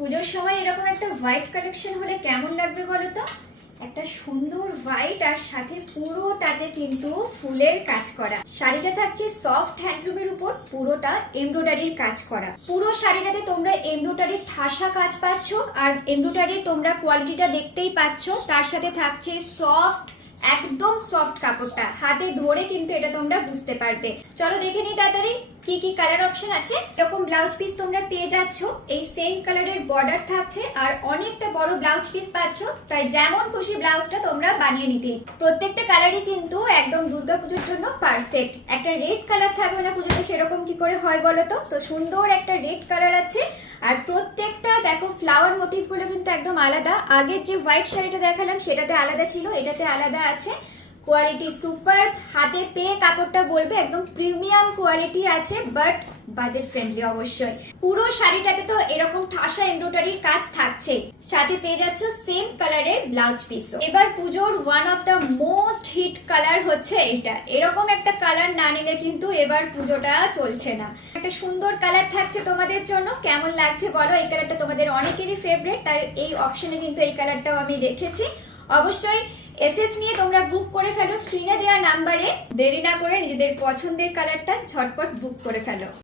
পুজোর সময় এরকম একটা হোয়াইট কালেকশন হলে কেমন লাগবে বলো তো? একটা সুন্দর হোয়াইট আর সাথে পুরোটাতে কিন্তু ফুলের কাজ করা। শাড়িটা থাকছে সফট হ্যান্ডলুমের উপর, পুরোটা এমব্রয়ডারির কাজ করা। পুরো শাড়িটাতে তোমরা এমব্রয়ডারির ঠাসা কাজ পাচ্ছ, আর এমব্রয়ডারির তোমরা কোয়ালিটিটা দেখতেই পাচ্ছ। তার সাথে থাকছে সফট, একদম সফট কাপড়টা, হাতে ধরে কিন্তু এটা তোমরা বুঝতে পারবে। চলো দেখে নিই তাড়াতাড়ি কি কি কালার অপশন আছে। এরকম ব্লাউজ পিস তোমরা পেয়ে যাচ্ছ, এই সেম কালারের বর্ডার থাকছে আর অনেকটা বড় ব্লাউজ পিস পাচ্ছ, তাই যেমন খুশি ব্লাউজটা তোমরা বানিয়ে নিতে। প্রত্যেকটা কালারই কিন্তু একদম দুর্গাপুজোর জন্য পারফেক্ট। একটা রেড কালার থাকবে না পুজোতে, সেরকম কি করে হয় বলো তো? তো সুন্দর একটা রেড কালার আছে, আর প্রত্যেকটা দেখো ফ্লাওয়ার মোটিভ গুলো কিন্তু একদম আলাদা। আগের যে হোয়াইট শাড়িটা দেখালাম সেটাতে আলাদা ছিল, এটাতে আলাদা আছে। কোয়ালিটি সুপার, হাতে পেয়ে কাপড়টা বলবে একদম প্রিমিয়াম কোয়ালিটি আছে, বাট বাজেট ফ্রেন্ডলি অবশ্যই। পুরো শাড়িটাতে তো এরকম ঠাসা এমব্রয়ডারির কাজ থাকছে, সাথে পেয়ে যাচ্ছ সেম কালারের ব্লাউজ পিস। এবার পুজোর one of the most hit colour হচ্ছে এটা। এরকম একটা কালার না নিলে কিন্তু এবার পুজোটা চলছে না। একটা সুন্দর কালার থাকছে তোমাদের জন্য, কেমন লাগছে বলো? এই কালারটা তোমাদের অনেকেরই ফেভারিট, তাই এই অপশনে কিন্তু এই কালারটাও আমি রেখেছি। অবশ্যই এসএস নিয়ে তোমরা বুক করে ফেলো স্ক্রিনে দেওয়া নাম্বারে। দেরি না করে নিজেদের পছন্দের কালারটা ঝটপট বুক করে ফেলো।